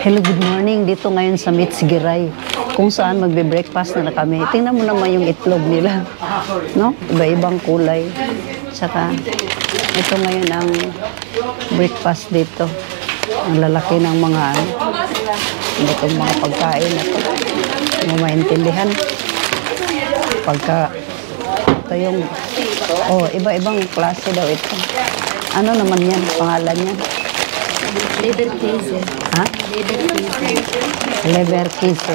Hello, good morning. Dito ngayon sa Meats Giray, kung saan magbe-breakfast na kami. Tingnan mo naman yung itlog nila, no? Iba-ibang kulay. Saka, ito ngayon ang breakfast dito. Ang lalaki ng mga itong mga pagkain na ito. Hindi mo maintindihan. Ito yung, iba-ibang klase daw ito. Ano naman yan? Pangalan yan? Liver case. Ha? Liver case. Liver case.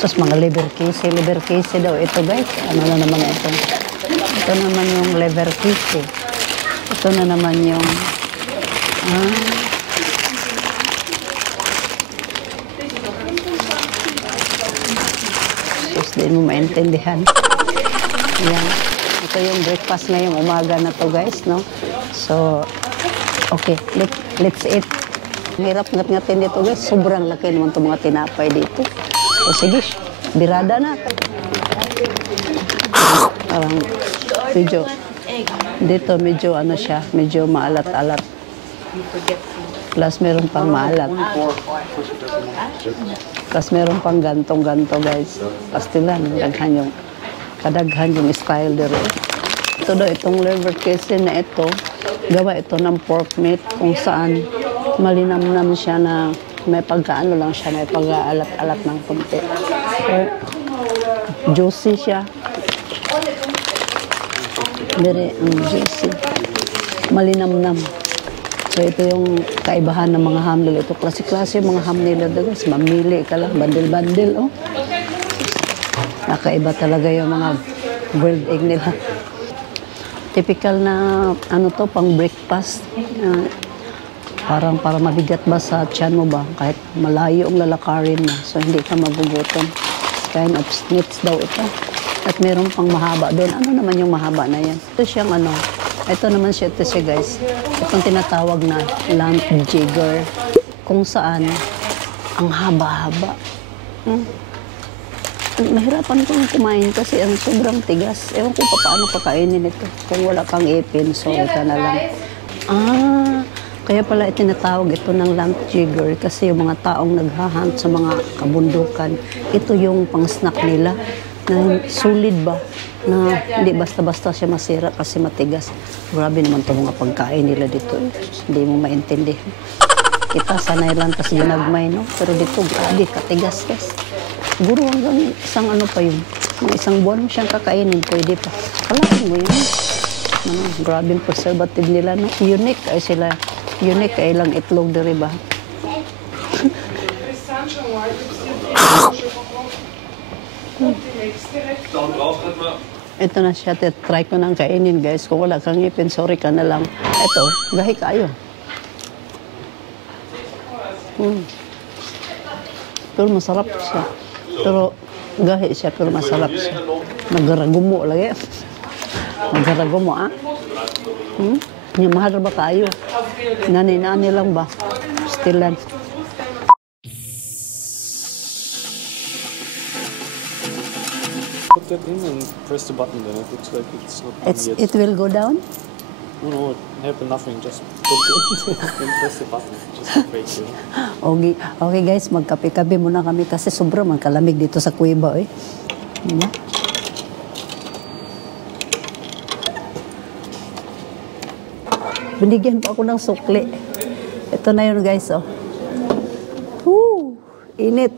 Sus, mga liver case. Liver case daw ito, guys. Ano na naman ito? Ito naman yung liver case. Ito na naman yung sus, di mo maintindihan. Yan. Ito yung breakfast ngayong umaga na to, guys, no? So, okay, let's eat. Hirap ngat-ngatin dito, guys. Sobrang laki naman itong mga tinapay dito. O sige, birada na. Parang medyo, dito medyo ano siya, medyo maalat-alat. Plus meron pang maalat. Plus meron pang gantong-ganto, guys. Pastilan, kadaghan yung style dito. Ito daw, itong liver case na ito, gawa ito ng pork meat kung saan malinamnam siya na may pagkaano lang siya, may pag-aalat-alat ng konti. Juicy siya. Very juicy. Malinamnam. So ito yung kaibahan ng mga ham nila. Ito klase-klase yung mga ham nila. Guys, mamili ka lang, bandil-bandil. Oh. Nakaiba talaga yung mga boiled egg nila. Typical na ano to, pang breakfast. Parang para mabigat ba sa tiyan mo ba? Kahit malayo ang lalakarin mo. So, hindi ka magugutom. Kind of snitch daw ito. At meron pang mahaba doon. Ano naman yung mahaba na yan? Ito siyang ano. Ito naman siya, guys. Itong tinatawag na lamb jigger. Kung saan, ang haba-haba. Mahirapan kong kumain kasi ang sobrang tigas. Ewan ko pa paano pakainin ito. Kung wala kang ipin, sorry ka na lang. Kaya pala itinatawag ito ng lamb jigger kasi yung mga taong naghahunt sa mga kabundukan, ito yung pang-snack nila na solid ba, na hindi basta-basta siya masira kasi matigas. Grabe naman itong mga pagkain nila dito. Hindi mo maintindihan. Kita sanay lang kasi ginagmay, no? Pero dito, grabe, katigas, guys. Siguro hanggang isang ano pa yun. Mga isang buwan mo siyang kakainin, pwede pa. Kalahin mo yun. Grabing preservative nila, no? Unique ay sila. Unique ay lang itlog diri ba? Ito na siya. Try ko nang kainin, guys. Kung wala kang ipin, sorry ka na lang. Ito, gahi kayo. Pero masarap siya. Pero gahi siya, pero masarap siya. Nagaragumo lagi. Nagaragumo, Yung mahal ba kayo? Nani-nani lang ba? Stilan. Put that in and press the button, then it looks like it's not yet. It will go down? No, it happened nothing. Just put it in and press the button. Just wait. Okay guys, magkape-kape muna kami kasi sobrang kalamig dito sa kuweba. Diba? Binigyan pa ako ng sukli. Ito na yun, guys, init.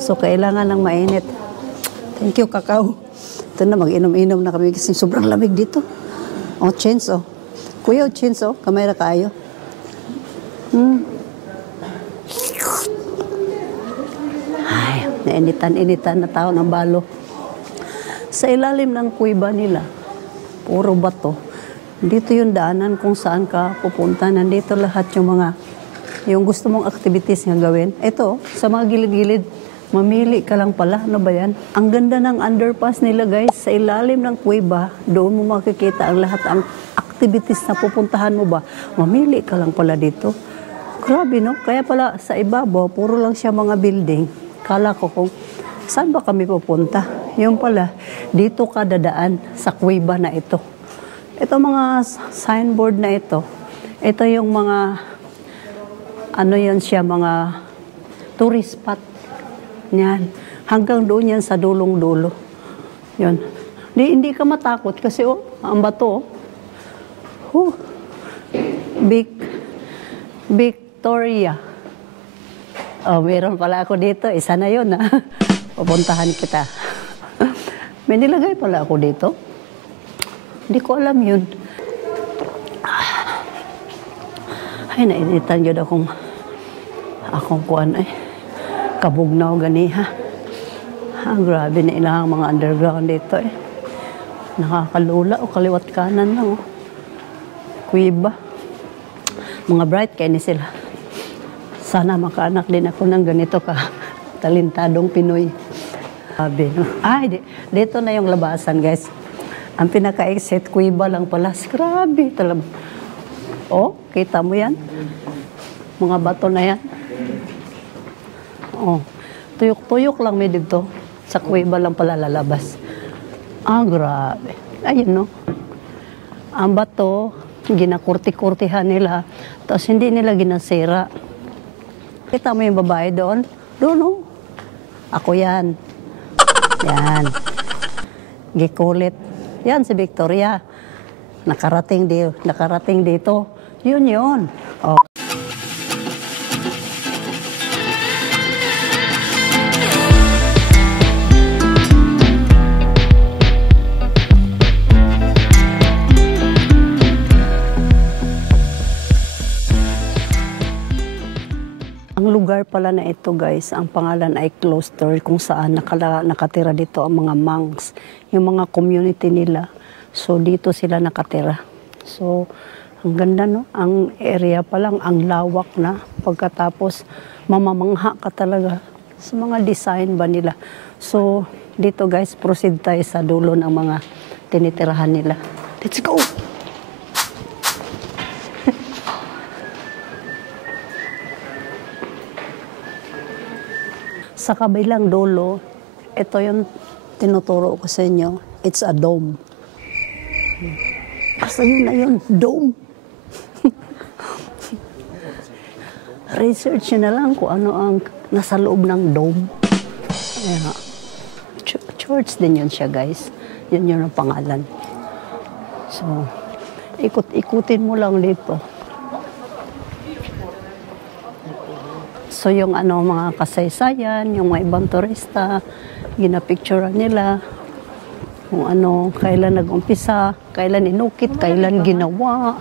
So, kailangan ng mainit. Thank you, kakao. Ito na, mag-inom-inom na kami kasi sobrang lamig dito. Chins, Kuya, chins, kamera kayo. Ay, nainitan-initan na tao ng balo. Sa ilalim ng kuweba nila, puro bato. Dito yung daanan kung saan ka pupunta. Nandito lahat yung gusto mong activities nga gawin. Ito, sa mga gilid-gilid, mamili ka lang pala. Ano ba yan? Ang ganda ng underpass nila, guys. Sa ilalim ng kuweba, doon mo makikita ang lahat ang activities na pupuntahan mo ba. Mamili ka lang pala dito. Grabe, no? Kaya pala sa ibabaw, puro lang siya mga building. Kala ko kung saan ba kami pupunta. Yung pala, dito ka dadaan sa kuweba na ito. Ito mga signboard na ito yung mga, ano yan siya, mga tourist spot. Yan. Hanggang doon yan sa dulong-dulo. Yun. Hindi ka matakot kasi ang bato. Victoria. Meron pala ako dito. Isa na yun, ha? Pupuntahan kita. May nilagay pala ako dito. Hindi ko alam yun. Ay, nainitan yun akong kuwan ay. Kabugnaw gani, ha? Grabe na ilang mga underground dito, eh. Nakakalula o kaliwat kanan lang, Kuiba. Mga bright kayo ni sila. Sana makaanak din ako ng ganito talentadong Pinoy. Sabi, no? Ay, dito na yung labasan, guys. Ang pinaka-exit, Kuiba lang pala. Grabe talaga. Kita mo yan? Mga bato na yan. Tuyok-tuyok lang may dito. Sa Kuiba lang pala lalabas. Grabe. Ayun, no? Ang bato, ginakurti-kurtihan nila. Tapos hindi nila ginasira. Kita mo yung babae doon? Doon, no? Ako yan. Yan. Gikulit. Yan si Victoria. Nakarating dito. Yun. Ang lugar pala na ito, guys, ang pangalan ay Cloister, kung saan nakatira dito ang mga monks, yung mga community nila. So, dito sila nakatira. So, ang ganda, no? Ang area pa lang, ang lawak na. Pagkatapos, mamamangha ka talaga sa mga design ba nila. So, dito, guys, proceed tayo sa dulo ng mga tinitirahan nila. Let's go! Sa kabilang dulo, ito yung tinuturo ko sa inyo. It's a dome. Basta yun na yun, dome. Research na lang kung ano ang nasa loob ng dome. Ayan. Church din yun siya, guys. Yun ang pangalan. So, ikutin mo lang dito. So, yung mga kasaysayan, yung mga ibang turista, ginapicturean nila, kung kailan nag-umpisa, kailan inukit, kailan ginawa.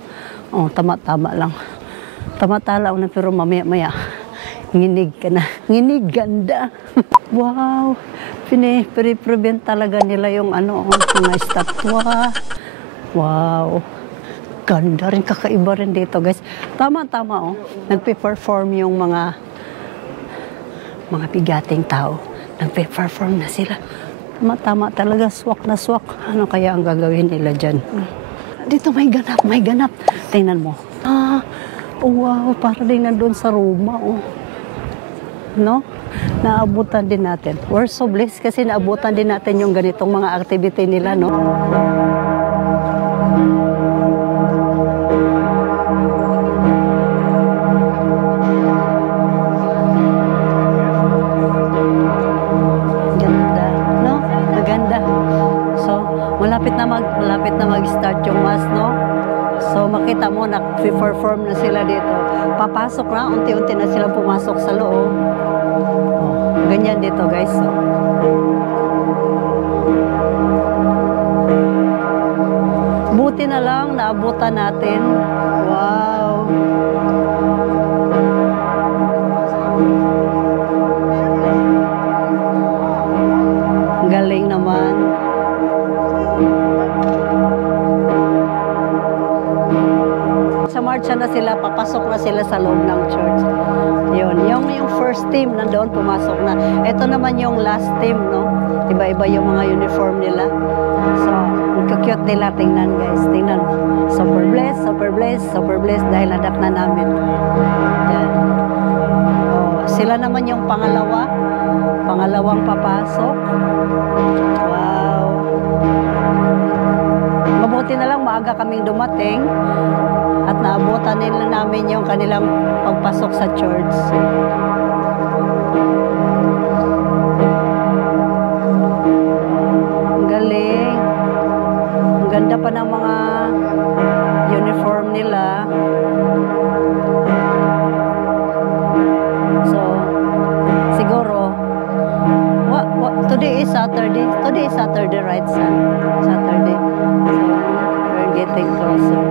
Tama-tama lang. Tama-tama lang, pero mamaya-maya, nginig ka na. Nginig, ganda. Wow! Piniprevent talaga nila yung mga estatwa. Wow! Ganda rin, kakaiba rin dito, guys. Tama-tama, nagpe-perform yung mga bigating tao. Nagpe-perform na sila. Tama talaga, swak na swak. Ano kaya ang gagawin nila dyan? Dito may ganap. Tingnan mo. Wow, para din nandun sa Roma, No? Naabutan din natin. We're so blessed kasi naabutan din natin yung ganitong mga activity nila, no? Malapit na mag-start yung mass, no? So, makita mo, nag-perform na sila dito. Papasok na, unti-unti na sila pumasok sa loob. Ganyan dito, guys. So. Buti na lang, naabutan natin. Wow! Galing naman. Sa marcha na sila, papasok na sila sa loob ng church. Yun, yung first team nandoon, pumasok na. Ito naman yung last team, no? Iba-iba yung mga uniform nila. So, ang cute nila, tingnan guys, tingnan. Super blessed, dahil anak na namin. Yan. Sila naman yung pangalawang papasok. Wow. Mabuti na lang, maaga kaming dumating. At naabutan nila namin yung kanilang pagpasok sa church. Today is Saturday. Today is Saturday, right, son? Saturday. So, we're getting closer.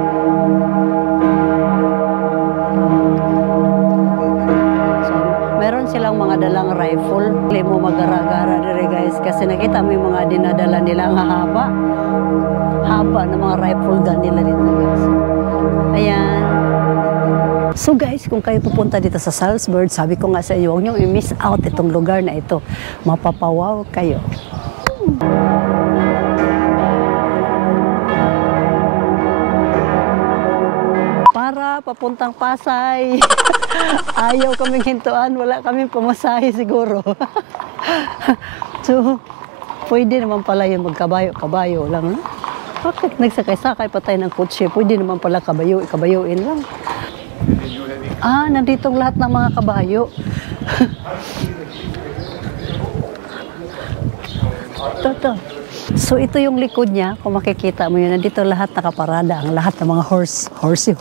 So, meron silang mga dalang rifle. Hindi mo mag-ara-gara dire, guys. Kasi nakita mo yung mga dinadala nila ang haba. Haba ng mga rifle gun nila dito, guys. Ayan. So guys, kung kayo pupunta dito sa Salzburg, sabi ko nga sa iyo, huwag niyong i-miss out itong lugar na ito. Mapapawaw kayo. Para papuntang Pasay. Ayaw kaming hintuan, wala kaming pamasahe siguro. So, pwede naman pala yung magkabayo-kabayo lang. No? Bakit nagsakay-sakay pa tayo ng kotse? Pwede naman pala kabayoin lang. Ah, nandito ang lahat ng mga kabayo. Toto. So ito yung likod niya, kung makikita mo yun, nandito lahat nakaparada, ang lahat ng mga horsey.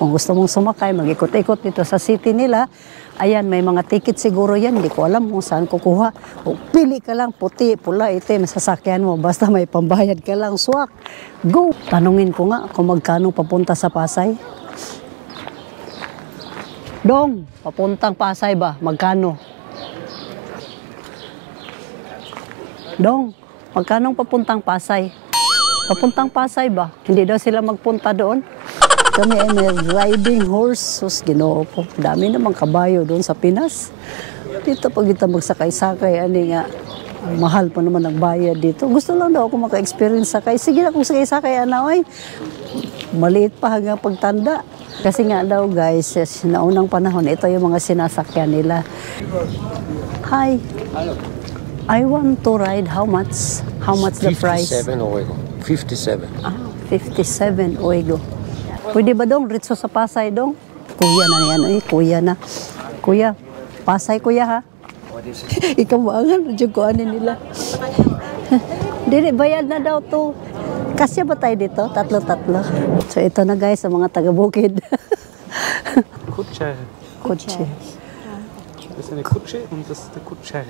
Kung gusto mong sumakay, mag-ikot-ikot dito sa city nila, ayan, may mga ticket siguro yan, hindi ko alam kung saan kukuha. O, pili ka lang, puti, pula, itim, sasakyan mo, basta may pambayad ka lang, swak, go! Tanungin ko nga kung magkano papunta sa Pasay. Dong, papuntang Pasay ba? Magkano? Dong, magkano papuntang Pasay? Papuntang Pasay ba? Hindi daw sila magpunta doon. Kami ay may riding horse. Sus, Ginoo ko. Dami namang kabayo doon sa Pinas. Dito pag kita magsakay-sakay, ani nga, ang mahal pa naman ang bayad dito. Gusto lang daw ako maka-experience sakay. Sige na kung sakay-sakay, oy. Maliit pa hanggang pagtanda. Kasi nga daw guys, naunang panahon, ito yung mga sinasakyan nila. Hi. I want to ride. How much? How much the price? 57 euro. 57. Ah, 57 euro. Pwede ba dong? Ritso sa Pasay dong? Kuya na yan. Ay, kuya na. Kuya, Pasay kuya ha? Ikaw maangan. Diyan ko anin nila. Dili, bayad na daw to. Kasya ba tayo dito? Tatlo-tatlo. So ito na guys, ang mga taga-bukid. Kutsche. Kutsi. Das ist eine Kutsche und das ist der Kutsche.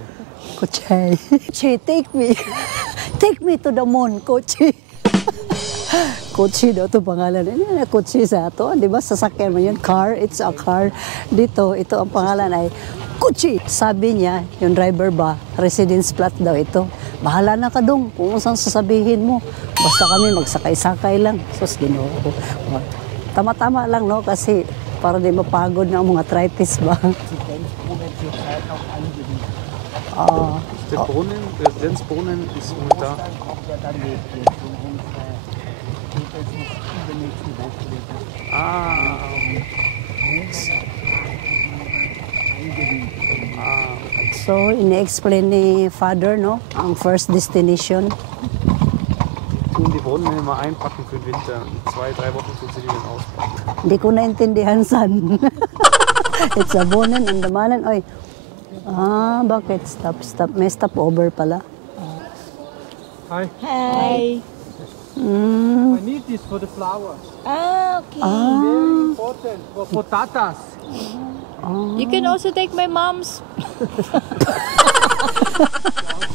Kutsi. Kutsi, take me. Take me to the moon, Kutsi. Kutsi daw ito pangalan. Ano na Kutsi sa ato? Di ba sasakyan mo yun? Car, it's a car. Dito, ito ang pangalan ay Kutsi. Sabi niya, yung driver ba, residence flat daw ito. Bahala na ka dong kung saan sasabihin mo. Basta kami magsakay-sakay lang. Sus, Ginoo ko. Tama-tama lang, no? Kasi para di mapagod na ang mga arthritis ba? Der Brunnen, der Residenzbrunnen ist ungefähr da. So, ini-explain ni Father, no? Ang first destination. Die Brunnen immer einpacken für den Winter. 2-3 Wochen tut sie die dann auspacken. Hindi ko naintindihan, san. It's a bonen and the manen. Oy. Ah, bakit? Stop. May stopover pala. Hi. Hi. I need this for the flowers. Ah, okay. Very important for potatas. You can also take my mom's.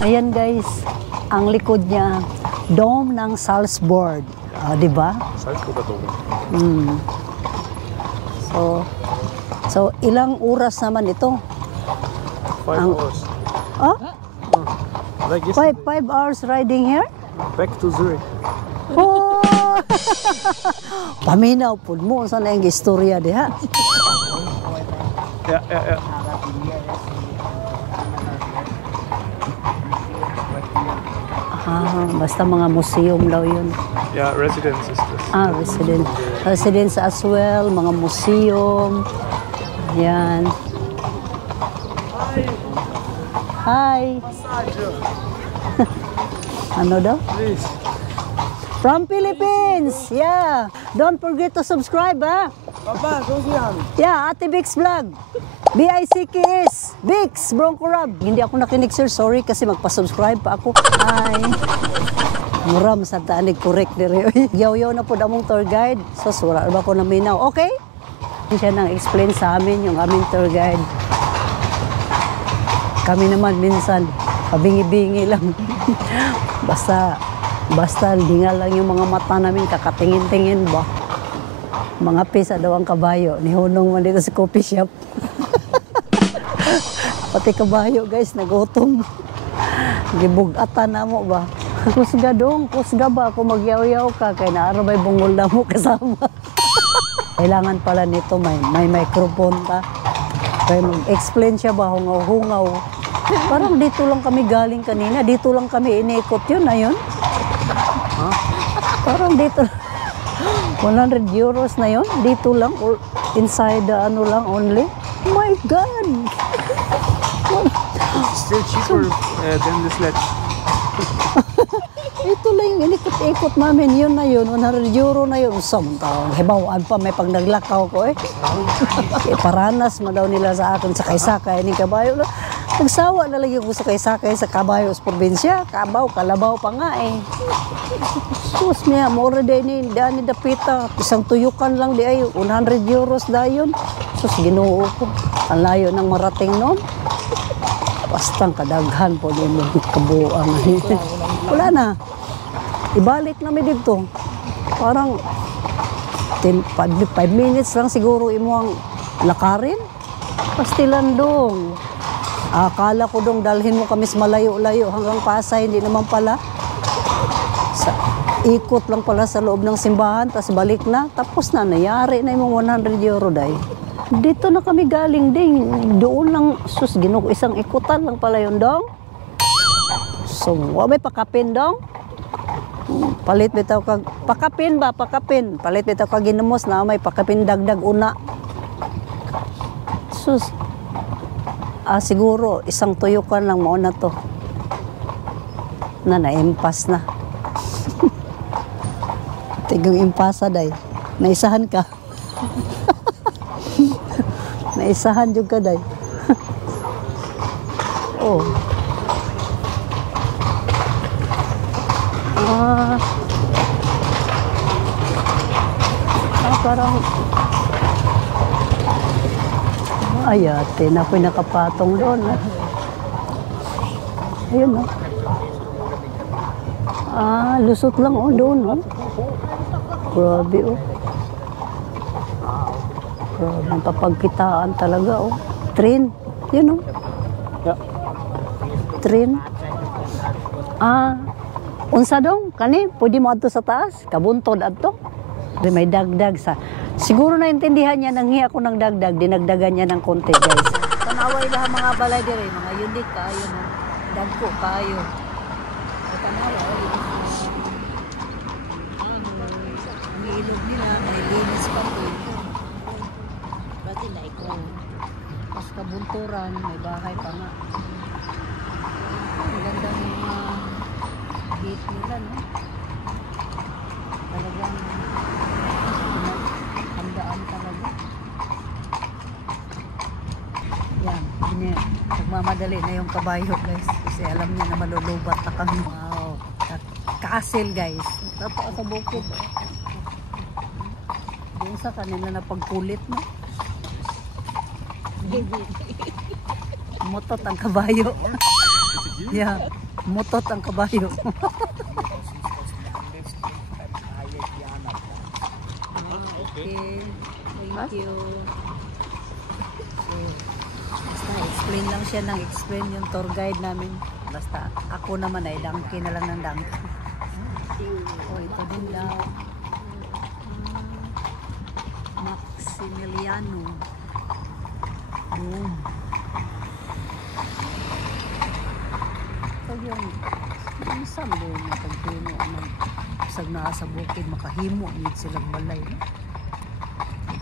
Ayan guys, ang likod niya, Dome ng Salzburg. Di ba? Salzburger Dom. So, ilang oras naman ito? 5 hours. Oh? Like yesterday. 5 hours riding here? Back to Zurich. Oh! Paminaw po mo, saan ang istorya diha? Ja. Basta mga museum daw yun. Ja, Residence ist das. Residence as well, mga museum. Yan. Hi. Ano daw? Please. From Philippines. Yeah. Don't forget to subscribe, ha? Papa, so siyan. Yeah, Ate Bix Vlog. BICKS. Bix, Bronco Rob. Hindi ako nakinig, sir. Sorry kasi magpa-subscribe pa ako. Hi. Muram sa taanig correct dire. Yaw-yaw na po damong tour guide. So, sura ba ko naminaw? Okay? Siya nang explain sa amin yung aming tour guide. Kami naman minsan Pabingi-bingi lang. Basta hindi nga lang yung mga mata namin kakatingin-tingin ba. Mga pisa daw ang kabayo. Nihunong man dito sa coffee shop. Pati kabayo guys, nagutom. Gibugatan na mo ba? Kusga dong, kusga ba? Kung magyaw-yaw ka, kaya naarabay bungol na mo kasama. Kailangan pala nito, may microphone ta. Kaya mag-explain siya ba, hungaw-hungaw. Parang dito lang kami galing kanina, dito lang kami inikot yun, ayun. Huh? Parang dito, 100 euros na yun, dito lang, or inside the ano lang only. Oh my God! Still cheaper than the sledge. Ito lang yung inikot-ikot namin, yun na yun, 100 euro na yun. Samtang, hibawaan pa, may pag naglakaw ko eh. Paranas mo daw nila sa akin, sakay-sakay ni kabayo. Nagsawa na lagi ko sakay-sakay sa kabayo sa probinsya, kalabaw pa nga eh. Sus niya, mura day ni Dani Dapita, isang tuyukan lang di ay, 100 euros da yun. Sus, ginoo ko, ang layo ng marating noon. Bastang kadaghan po din yung kabuang. Wala na. Ibalik namin dito. Parang 5 minutes lang siguro imo ang lakarin. Pastilan dong. Akala ko dong dalhin mo kami sa malayo-layo hanggang Pasay. Hindi naman pala. Ikot lang pala sa loob ng simbahan, tapos balik na. Tapos na, nayari na yung 100 euro dahi. Dito na kami galing din. Doon lang, sus, isang ikutan lang pala yun dong. So, may pakapin dong. Palit bitaw kag pakapin ba, pakapin. Palit bitaw kag ginamos na may pakapin dagdag una. Sus. Siguro isang tuyukan lang mao na to. Na-impas na. Tigang impasa day. Naisahan ka. Naisahan jud ka day. Oh. Parang ayate na ako'y nakapatong doon. Ayun no. Lusot lang doon no. Grabe Grabe ang papagkitaan talaga Train. Yun no. Yeah. Train. Unsa dong kani pwede mo adto sa taas, kabuntod adto. May dagdag sa. Siguro naintindihan niya nang hiya ko ng dagdag, dinagdagan niya ng konti, guys. Tanaway lahat mga balay dire, mga unique kayo no. Dagko kayo. Ang ilog nila, may linis pa po. Pati like pas kabunturan, may bahay pa nga. Ang ganda ng mga gate nila, no? Talagang handaan talaga. Yan, nagmamadali na yung kabayo guys. Kasi alam niya na malulubat na kami. Wow, castle guys. Tataas sa bukid. Doon sa kanila na pagkulit no? Mutot ang kabayo. Yeah, mutot ang kabayo. Okay, thank you. Basta explain lang siya ng explain yung tour guide namin. Basta ako naman ay dangki na lang ng dangki. Ito din daw. Maximiliano. Boom. Pag yung isang doon yung pagpuno ng isang naa sa bukid, makahimo nid silang balay.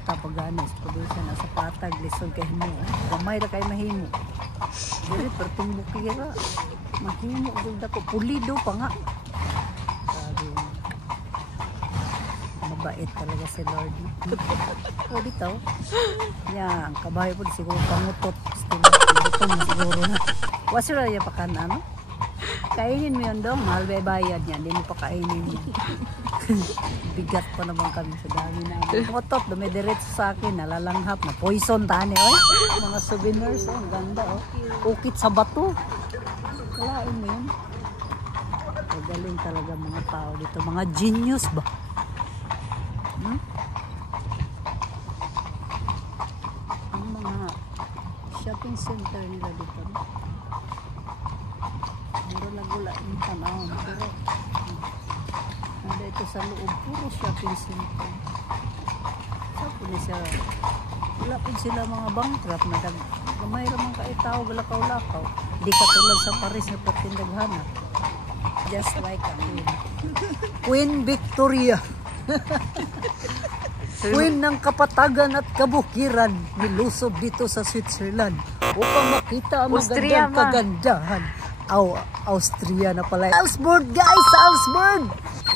Tapaganis, pagod siya nasa patag, lisod kay himo. Gamay na kayo mahimo. Dili, perting bukira. Mahimo, ganda ko. Pulido pa nga. Sabi, mabait talaga si Lord. O, dito. Yan, kabayo po, siguro pangutot. Gutom na siguro na. Wasira niya pa ka na, no? Kainin mo yun dong, mahal ba bayad niya, hindi mo pa kainin niya. Bigat pa naman kami sa dami namin. Motot, dumidiretso sa akin, nalalanghap na poison tani, oy. Mga souvenirs, ang ganda, Ukit sa bato. Akalain mo yun. Magaling talaga mga tao dito. Mga genius ba? Hmm? Ang mga shopping center nila dito. Muro lang wala yung tanawin. Pero nada ito sa loob. Puro shopping center. So, pwede siya. Wala po sila mga bankrupt na gamay naman kaitaw, galakaw-lakaw. Di katulad sa Paris na patindaghana. Just like a queen. Queen Victoria. Queen ng kapatagan at kabukiran. Nilusob dito sa Switzerland upang makita ang magandang kagandahan. Austria na pala. Salzburg guys! Salzburg!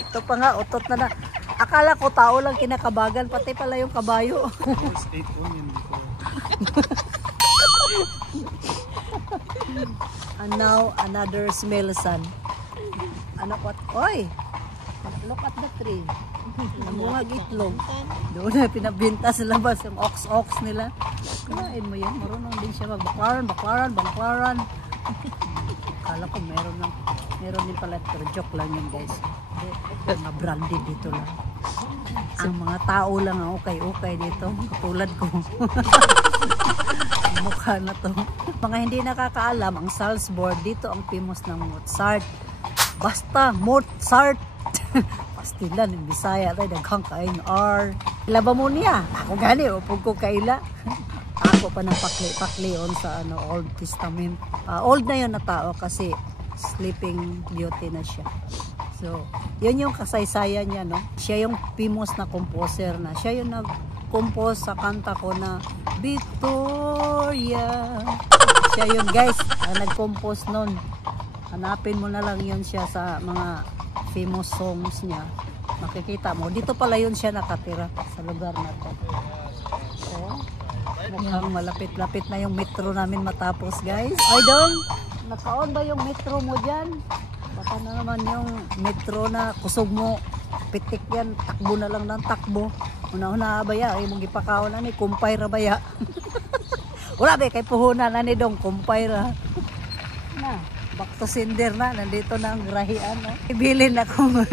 Ito pa nga, utot na. Akala ko tao lang kinakabagan, pati pala yung kabayo. And now, another smell sun. Ano ko? Oy! Look at the tree. Namungag itlog. Doon na pinabinta sa labas yung ox nila. Kalain mo yun. Marunong din siya baklaran. Akala ko meron din pala. Pero joke lang yun guys. Mga branded dito lang. Ang mga tao lang ang okay dito. Katulad ko. Mukha na to. Mga hindi nakakaalam, ang Salzburg, dito ang famous ng Mozart. Basta, Mozart. Pastilan, yung Bisaya, tayo, daghang kain R. Ila ba mo niya? Ako gani, upog ko kaila. Ako pa ng pakli-paklion sa Old Testament. Old na yun na tao kasi Sleeping Beauty na siya. So, yun yung kasaysayan niya, no? Siya yung famous na composer na. Siya yung nag-compose sa kanta ko na Victoria. Siya yun, guys, ang nag-compose nun. Hanapin mo na lang yun siya sa mga famous songs niya. Makikita mo. Dito pala yun siya nakatira sa lugar na to. So, mukhang malapit-lapit na yung metro namin matapos, guys. Ay, Dong, naka-on ba yung metro mo dyan? Baka na naman yung metro na kusog mo, pitik yan, takbo na lang ng takbo. Una-una baya, ay mong ipakaon na ni, kumpay ra baya. Wala ba, kay puhunan na ni Dong, kumpay ra. Na, back to sender na, nandito na ang grahian. No? Ibilin akong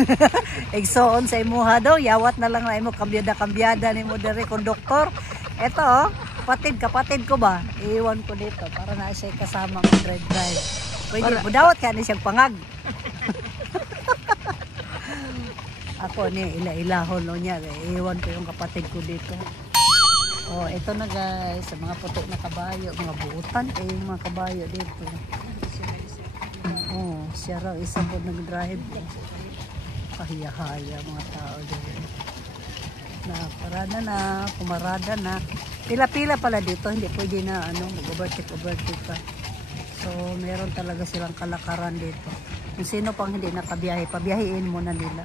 igsoon sa imuha daw, yawat na lang na imo, kambyada ni mo dere konduktor. Eto, kapatid ko ba, iiwan ko dito para na siya kasama ng drive. Pwede, budawat ka na siyang pangag. Ako ni ila-ilahon no niya, iiwan ko yung kapatid ko dito. Oh, ito na guys, sa mga puti na kabayo, mga buutan yung mga kabayo dito. Oh, siya raw isa po nag-drive. Kahiya-haya mga tao dito. Parada na, kumarada na. Pila-pila pala dito, hindi pwede na mag-overtake ka. So, meron talaga silang kalakaran dito. Kung sino pang hindi nakabiyahe, pabiyahiin muna nila.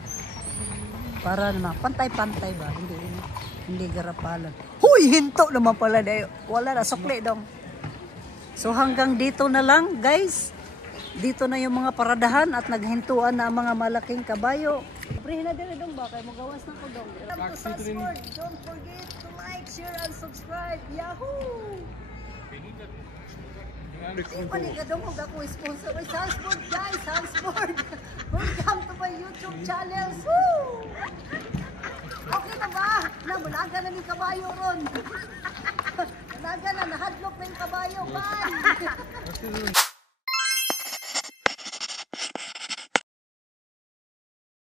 Para naman, pantay-pantay ba? Hindi garapalan. Huy! Hinto naman pala dayo. Wala na, sukli dong. So, hanggang dito na lang, guys. Dito na yung mga paradahan at naghintuan na ang mga malaking kabayo. Prihin na din dong ba? Kaya magawas na ko dong. Don't forget to like, share, and subscribe. Yahoo! Panigadong kung ako sponsor. Ay, Salzburg guys, Salzburg. Welcome to my YouTube channel. Woo! Okay na ba? Namulaga na yung kabayo ron. Nanaga na, nahadlok na yung kabayo. Bye!